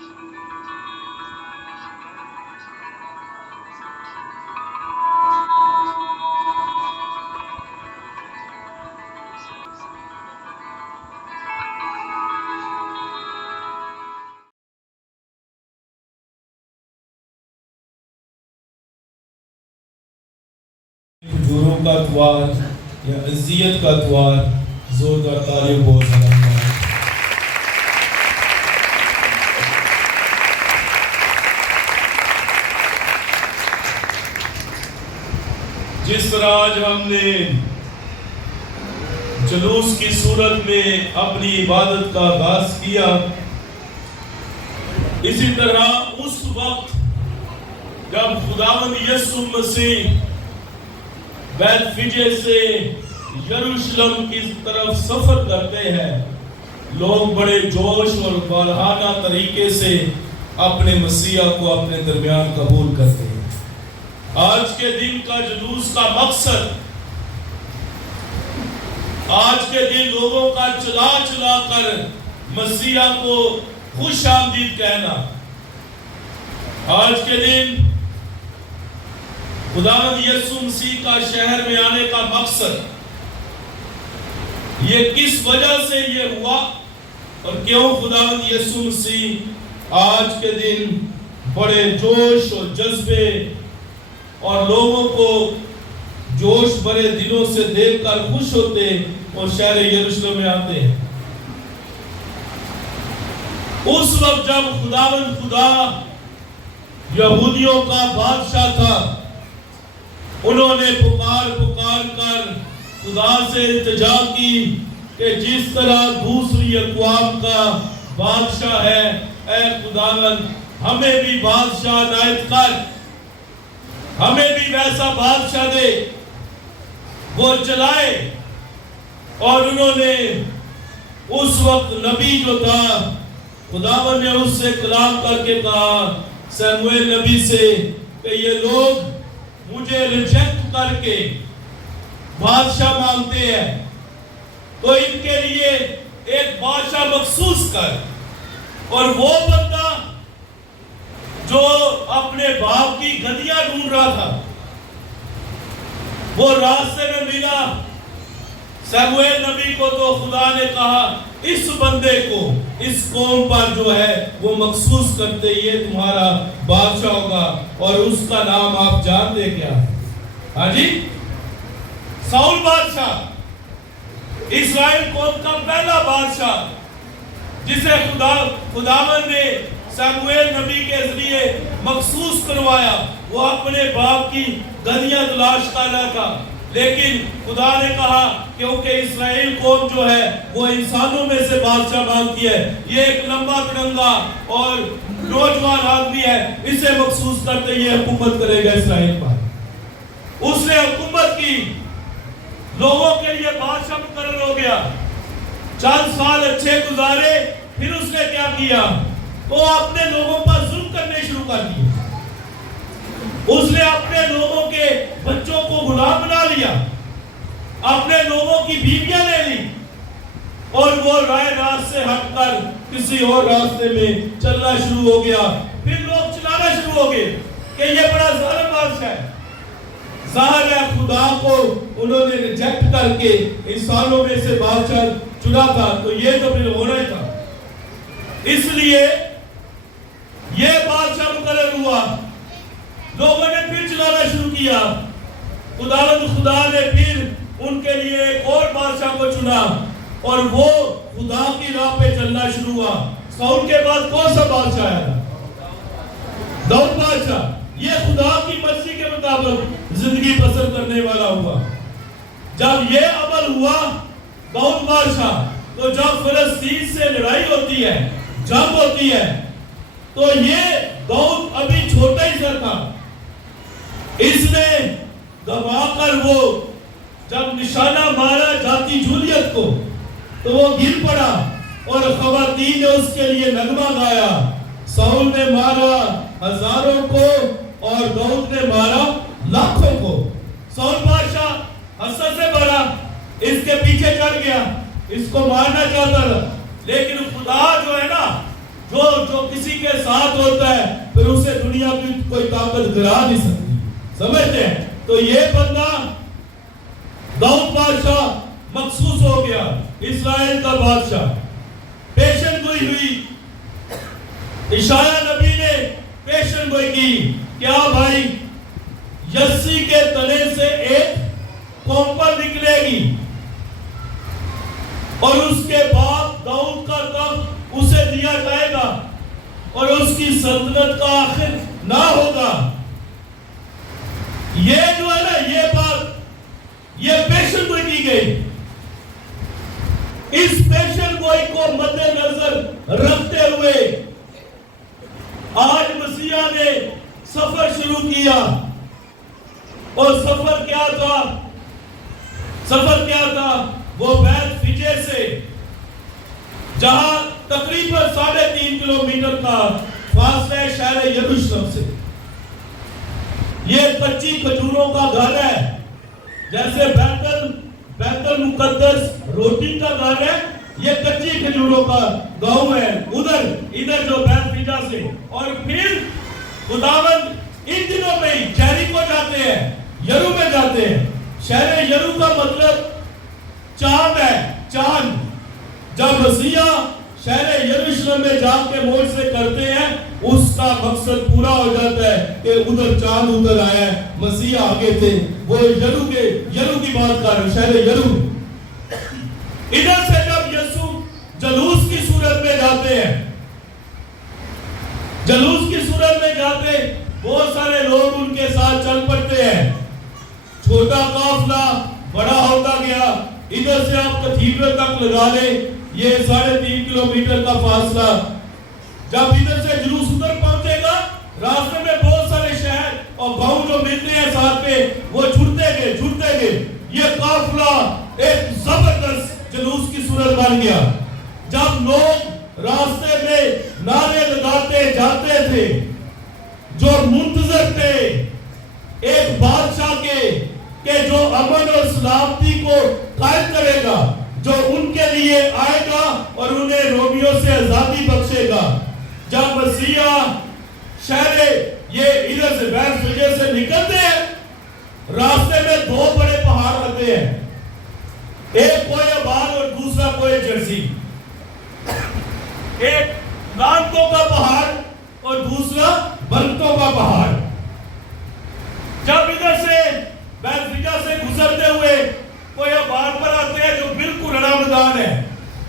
جوروں کا اتوار یا اذیت کا اتوار، زوردار تالیوں بہت سلام ہے۔ جس طرح آج ہم نے جلوس کی صورت میں اپنی عبادت کا آغاز کیا، اسی طرح اس وقت جب خداوند یسوع مسیح بیت فجے سے یروشلم کی طرف سفر کرتے ہیں، لوگ بڑے جوش اور بارہانہ طریقے سے اپنے مسیح کو اپنے درمیان قبول کرتے ہیں۔ آج کے دن کا جلوس کا مقصد، آج کے دن لوگوں کا چلا چلا کر مسیح کو خوش آمدید کہنا، آج کے دن خداوند یسوع مسیح کا شہر میں آنے کا مقصد، یہ کس وجہ سے یہ ہوا اور کیوں خداوند یسوع مسیح آج کے دن بڑے جوش اور جذبے اور لوگوں کو جوش بھرے دلوں سے دیکھ کر خوش ہوتے اور شہر یروشلم میں آتے ہیں۔ اس وقت جب خداوند خدا یہودیوں کا بادشاہ تھا، انہوں نے پکار کر خدا سے التجا کی کہ جس طرح دوسری اقوام کا بادشاہ ہے، اے خداوند ہمیں بھی بادشاہ عنایت کر، ہمیں بھی ویسا بادشاہ دے۔ وہ چلائے اور انہوں نے اس وقت نبی جو تھا، خداوند نے اس سے کلام کر کے کہا سموئیل نبی سے کہ یہ لوگ مجھے ریجیکٹ کر کے بادشاہ مانگتے ہیں، تو ان کے لیے ایک بادشاہ مخصوص کر۔ اور وہ بندہ جو اپنے باپ کی گدیاں ڈھونڈ رہا تھا، وہ راستے میں ملا سموئیل نبی کو، تو خدا نے کہا اس بندے کو اس قوم پر جو ہے وہ مخصوص کرتے، یہ تمہارا بادشاہ ہوگا، اور اس کا نام آپ جانتے کیا ہے؟ ہاں جی، ساؤل بادشاہ، اسرائیل قوم کا پہلا بادشاہ، جسے خداوند نے سموئیل نبی کے ذریعے مخصوص کروایا۔ وہ اپنے باپ کی گدیاں تلاش کر رہا تھا، لیکن خدا نے کہا کیونکہ اسرائیل قوم جو ہے وہ انسانوں میں سے بادشاہ مانگتی ہے، یہ ایک لمبا تڑنگا اور نوجوان آدمی ہے، اسے مخصوص کرتے یہ حکومت کرے گا اسرائیل پر۔ اس نے حکومت کی، لوگوں کے لیے بادشاہ مقرر ہو گیا، چند سال اچھے گزارے، پھر اس نے کیا کیا؟ وہ اپنے لوگوں پر ظلم کرنے شروع کر دیے۔ اس نے اپنے لوگوں کے بچوں کو غلام بنا لیا، اپنے لوگوں کی بیویاں لے لی، اور وہ رائے راست سے ہٹ کر کسی اور راستے میں چلنا شروع ہو گیا۔ پھر لوگ چلانا شروع ہو گئے کہ یہ بڑا ظالم بادشاہ ہے۔ ظاہر ہے خدا کو انہوں نے ریجیکٹ کر کے انسانوں میں سے بادشاہ چنا تھا، تو یہ تو پھر ہونا ہی تھا، اس لیے یہ بادشاہ مقرر ہوا۔ لوگوں نے پھر چلانا شروع کیا، خدا نے پھر ان کے لیے ایک اور بادشاہ کو چنا، اور وہ خدا کی راہ پہ چلنا شروع ہوا۔ ساؤل کے بعد کون سا بادشاہ آیا؟ داؤد بادشاہ۔ یہ خدا کی مرضی کے مطابق زندگی بسر کرنے والا ہوا۔ جب یہ عمل ہوا داؤد بادشاہ، تو جب فلسطین سے لڑائی ہوتی ہے، جنگ ہوتی ہے، تو یہ داؤد ابھی چھوٹا ہی سا تھا، اس نے دبا کر وہ جب نشانہ مارا جاتی جولیت کو، تو وہ گر پڑا، اور خواتین نے اس کے لیے نغمہ گایا۔ ساؤل نے مارا ہزاروں کو اور داؤد نے مارا لاکھوں کو۔ ساؤل بادشاہ حسد سے بھرا اس کے پیچھے چڑھ گیا، اس کو مارنا چاہتا تھا، لیکن خدا جو ہے نا، جو کسی کے ساتھ ہوتا ہے پھر اسے دنیا کی کوئی طاقت گرا نہیں سکتی. سمجھتے ہیں؟ تو یہ بندہ داؤد بادشاہ مخصوص ہو گیا، اسرائیل کا بادشاہ. پیشن گوئی ہوئی، اشعیاء نبی نے پیشن گوئی کی. کیا بھائی؟ یسی کے تنے سے ایک کومپل نکلے گی اور اس کے بعد داؤد کا تخت اسے دیا جائے گا اور اس کی سلطنت کا آخر نہ ہوگا. یہ جو ہے نا، یہ بات، یہ پیشن گوئی کی گئی. اس پیشن گوئی کو مد نظر رکھتے ہوئے آج مسیح نے سفر شروع کیا. اور سفر کیا تھا؟ سفر کیا تھا؟ وہ بیت فجے سے، جہاں تقریباً 3.5 کلومیٹر کا فاصلہ ہے شہر یروشلم سے. یہ کچی کھجوروں کا گھر ہے، جیسے بیت المقدس روٹی کا گھر ہے، یہ کچی کھجوروں کا گاؤں ہے. ادھر جو بیت فجا سے، اور پھر خداوند ان دنوں میں جیریکو جاتے ہیں، یرو میں جاتے ہیں. شہر یرو کا مطلب چاند ہے، چاند. جب مسیح شہر یروشلم میں جا کے معجزے کرتے ہیں، اس کا مقصد پورا ہو جاتا ہے کہ ادھر چاند ادھر آیا ہے، مسیح آگے تھے. وہ یرو کی بات کر رہے ہیں، شہر یرو. ادھر سے جب یسوع جلوس کی صورت میں جاتے ہیں، جلوس کی صورت میں جاتے، بہت سارے لوگ ان کے ساتھ چل پڑتے ہیں. چھوٹا قافلہ بڑا ہوتا گیا. ادھر سے آپ کتھیڈرل تک لگا لیں، یہ 3.5 کلومیٹر کا فاصلہ. جب ادھر سے جلوس ادھر پہنچے گا، راستے میں بہت سارے شہر اور گاؤں جو ملتے ہیں ساتھ میں، وہ چھوٹتے گئے. یہ قافلہ ایک زبردست جلوس کی صورت بن گیا. جب لوگ راستے میں نعرے لگاتے جاتے تھے، جو منتظر تھے ایک بادشاہ کے کہ جو امن اور سلامتی کو قائم کرے گا، جو ان کے لیے آئے گا اور انہیں رومیوں سے آزادی بخشے گا. جب مسیح شہر یہ ادھر سے بیت فجے سے نکلتے ہیں، راستے میں 2 بڑے پہاڑ آتے ہیں، ایک کوہ بار اور دوسرا کوہ جرسی. ایک نانکوں کا پہاڑ اور دوسرا برکتوں کا پہاڑ. جب ادھر سے بیت فجا سے گزرتے ہوئے کوئی بار پر آتے ہیں جو بالکل رڑا میدان ہے،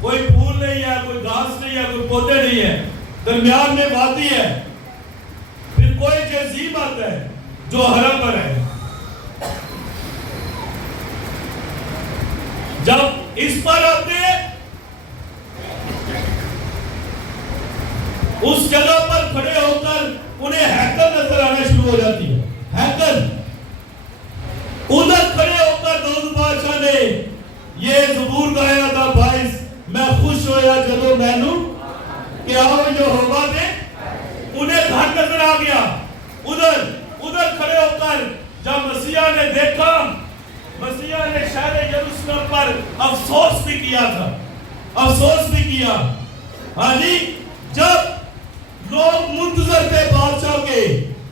کوئی پھول نہیں ہے، کوئی گھاس نہیں ہے، کوئی پودے نہیں ہے، درمیان میں وادی ہے. پھر کوئی جرزیم آتا ہے جو ہرا پر ہے. جب اس پر آتے ہیں، اس جگہ پر کھڑے ہو کر انہیں ہیکل نظر آنا شروع ہو جاتی ہے. ہیکل ادھر کھڑے ہو کر داؤد بادشاہ نے یہ زبور گایا تھا، 22 میں خوش ہویا جدو مینوں کہ آؤ یہوہ نے. انہیں گھر نظر آ گیا. ادھر کھڑے ہو کر جب مسیح نے دیکھا، مسیح نے شہر یروشلم پر افسوس بھی کیا تھا، افسوس بھی کیا. ہاں جی، جب لوگ منتظر تھے بادشاہ کے،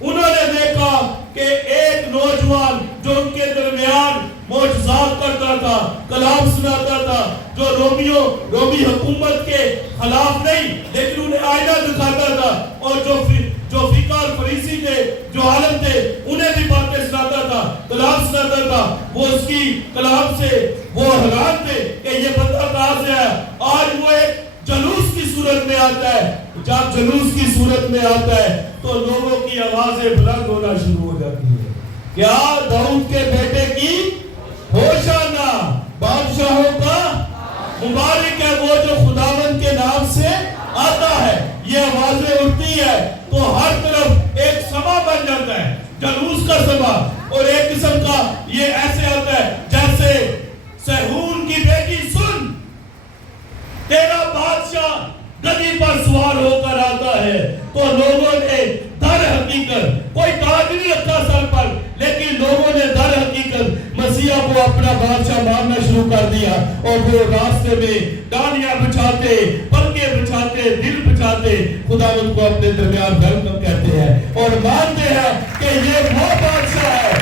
انہوں نے دیکھا کہ ایک نوجوان جو ان کے درمیان معجزات کرتا تھا، کلام سناتا تھا، جو رومی حکومت کے خلاف نہیں لیکن انہیں آئینہ دکھاتا تھا، اور جو فقہ اور فریسی تھے، جو عالم تھے، انہیں بھی باتیں سناتا تھا، کلام سناتا تھا. وہ اس کی کلام سے وہ حیران تھے کہ یہ بندہ کہاں سے ہے. آج وہ ایک جلوس کی صورت میں آتا ہے. جب جلوس کی صورت میں آتا ہے تو لوگوں کی آوازیں بلند ہونا شروع ہو جاتی ہے. کیا داؤد کے بیٹے کی ہوشانہ، بادشاہوں کا مبارک ہے وہ جو خداوند کے نام سے آتا ہے. یہ آوازیں اٹھتی ہے تو ہر طرف ایک سما بن جاتا ہے، جلوس کا سما. اور ایک قسم کا یہ ایسے آتا ہے جیسے سہون کی بیٹی سن، تیرا بادشاہ گدی پر سوار ہو کر آتا ہے. تو لوگوں نے در حقیقت، کوئی تاج نہیں رکھا سر پر، لیکن لوگوں نے در حقیقت مسیح کو اپنا بادشاہ ماننا شروع کر دیا. اور وہ راستے میں ڈالیاں بچھاتے، پلکیں بچھاتے کے دل بچاتے خداوند کو اپنے درمیان ویلکم کہتے ہیں اور مانتے ہیں کہ یہ وہ بادشاہ ہے.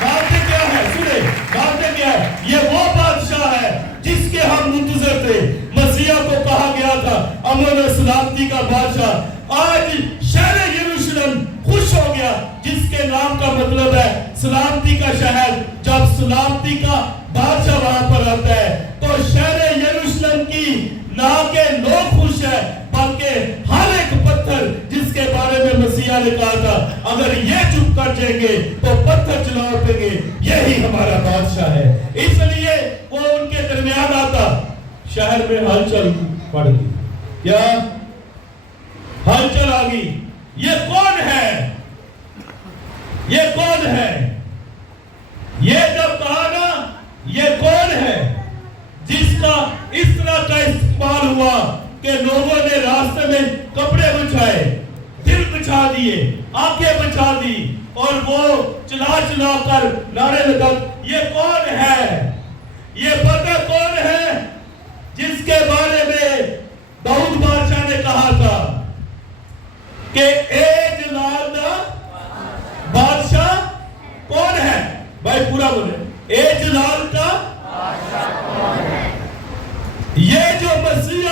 مانتے کیا ہے؟ سنیں، مانتے کیا ہے؟ یہ وہ بادشاہ ہے جس کے ہم منتظر تھے. مسیح کو کہا گیا تھا امن و سلامتی کا بادشاہ. آج شہر یروشلم خوش ہو گیا جس کے نام کا مطلب ہے سلامتی کا شہر. جب سلامتی کا بادشاہ وہاں پر آتا ہے تو شہر یروشلم کی نہ کہ لوگ خوش ہیں بلکہ ہر ایک پتھر جس کے بارے میں مسیح نے کہا تھا اگر یہ چپ کر جائیں گے تو پتھر چلا اٹھیں گے. یہی ہمارا بادشاہ ہے. اس لیے وہ ان کے درمیان آتا. شہر میں ہلچل پڑ گئی. کیا ہلچل آ گئی؟ یہ کون ہے؟ یہ کون ہے؟ یہ جب کہا نا یہ کون ہے جس کا اس طرح کا استعمال ہوا کہ لوگوں نے راستے میں کپڑے بچھائے، دل بچھا دیے، آنکھیں بچھا دی اور وہ چلا چلا کر نعرے لگا. یہ کون ہے؟ یہ پتہ کون ہے جس کے بارے میں داؤد بادشاہ نے کہا تھا کہ اے جلال دا بادشاہ کون ہے؟ بھائی پورا بولے، اے جلال کا بادشاہ کون ہے؟ یہ جو مسیح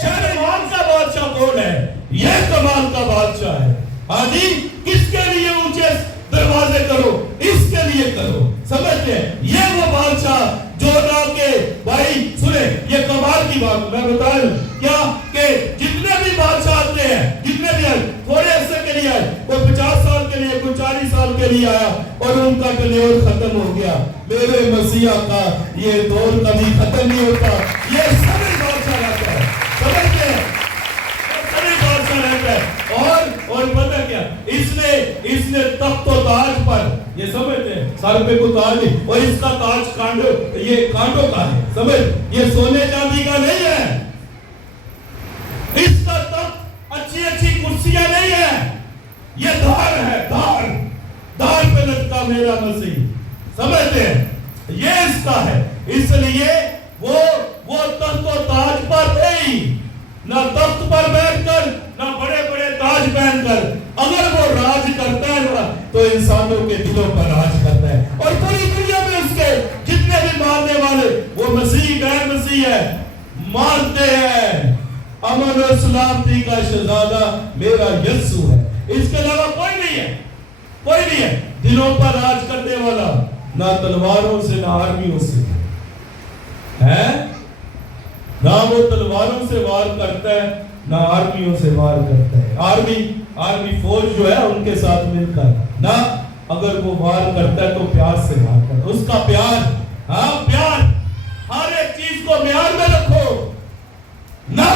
شہرمان کا بادشاہ کون ہے؟ یہ کمال کا بادشاہ ہے. ہاں جی، کس کے لیے اونچے دروازے کرو؟ اس کے لیے کرو. سمجھتے ہیں یہ وہ بادشاہ جو نہ کہ بھائی سنیں یہ کمال کی بات میں بتاؤں کیا کہ جتنے بھی بادشاہ آتے ہیں، جتنے بھی آئے تھوڑے عرصے کے لیے آئے، کوئی 50 سال کے لیے، کوئی 40 سال کے لیے آیا اور ان کا ٹینیور ختم ہو گیا. میرے مسیح کا یہ دور کبھی ختم نہیں ہوتا. یہ سبھی بادشاہ رہتا ہے. سمجھتے ہیں سبھی بادشاہ رہتا ہے. اور پتہ کیا اس نے تخت و تاج پر یہ سمجھتے ہیں سر پہ کو تاج نہیں اور اس کا تاج یہ کانٹوں کا ہے. سمجھ یہ سونے چاندی کا نہیں ہے. اس کا تخت اچھی کرسیاں نہیں ہے. یہ دھار ہے. دھار پہ لگتا میرا مسیح. سمجھتے ہیں یہ اس کا ہے. اس لیے وہ تخت و تاج پر نہیں، نہ تخت پر بیٹھ کر نہ بڑے بڑے تاج پہن کر. اگر وہ راج کرتا ہے نا تو انسانوں کے دلوں پر راج کرتا ہے. اور پوری دنیا میں اس کے جتنے بھی ماننے والے وہ مسیح غیر مسیح ہے مانتے ہیں امن و سلامتی کا شہزادہ میرا یسوع ہے. اس کے علاوہ کوئی نہیں ہے. کوئی نہیں ہے دلوں پر راج کرنے والا. نہ تلواروں سے نہ آرمیوں سے ہے، نہ وہ تلواروں سے وار کرتا ہے نہ آرمیوں سے وار کرتا ہے. آرمی فوج جو ہے ان کے ساتھ مل کر نہ، اگر وہ وار کرتا ہے تو پیار سے وار کرتا ہے. اس کا پیار، ہاں پیار، ہر ایک چیز کو معیار میں رکھو. نہ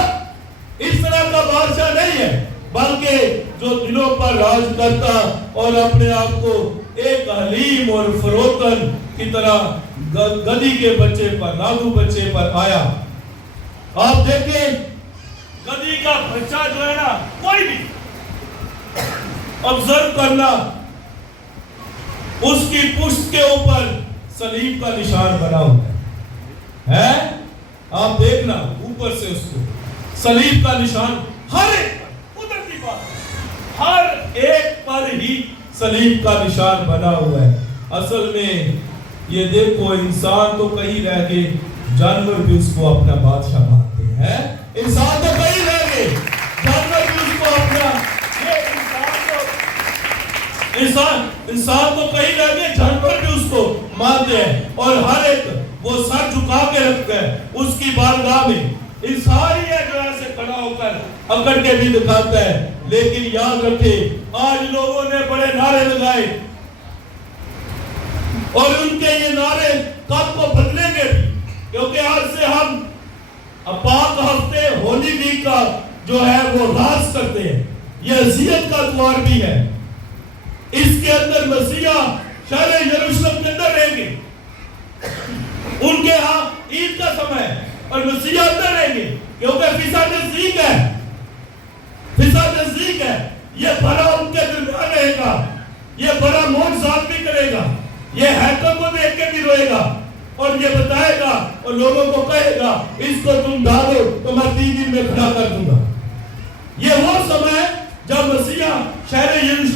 اس طرح کا بادشاہ نہیں ہے بلکہ جو دلوں پر راج کرتا اور اپنے آپ کو ایک حلیم اور فروتن کی طرح گدی کے بچے پر، نادو بچے پر آیا. آپ دیکھیں گدی کا بچہ جو ہے نا کوئی بھی آبزرو کرنا، اس کی پشت کے اوپر صلیب کا نشان بنا ہوا ہے. آپ دیکھنا اوپر سے اس کو صلیب کا نشان ہر ایک پر، قدرتی بات ہر ایک پر ہی صلیب کا نشان بنا ہوا ہے. اصل میں یہ دیکھو انسان تو کہیں رہ گئے، جانور بھی اس کو اپنا بادشاہ مانتے ہیں. انسان تو کہیں رہ گئے، جانور بھی اس کو اپنا، انسان تو کہیں رہ گئے، جانور بھی اس کو مانتے ہیں اور ہر ایک وہ سر جھکا کے رکھتا ہے اس کی بارگاہ میں. انسان ہی ہے جو ایسے کھڑا ہو کر اکڑ کے بھی دکھاتا ہے. لیکن یاد رکھے آج لوگوں نے بڑے نعرے لگائے اور ان کے یہ نعرے کب کو بدلیں گے بھی، کیونکہ آج سے ہم پاک ہفتے ہولی ویک کا جو ہے وہ راز کرتے ہیں. یہ اذیت کا اتوار بھی ہے. اس کے اندر مسیحا شہر یروشلم کے اندر رہیں گے. ان کے ہاں عید کا سمے ہے اور مسیحا اندر رہیں گے کیونکہ فضا نزدیک ہے. فضا نزدیک ہے. یہ بڑا ان کے درمیان رہے گا. یہ بڑا معجزات بھی کرے گا. یہ ہیکل کو دیکھ کے بھی روئے گا اور یہ بتائے گا اور لوگوں کو کہے گا اس کو تم ڈالو تو میں 3 دن میں کھڑا کر دوں گا.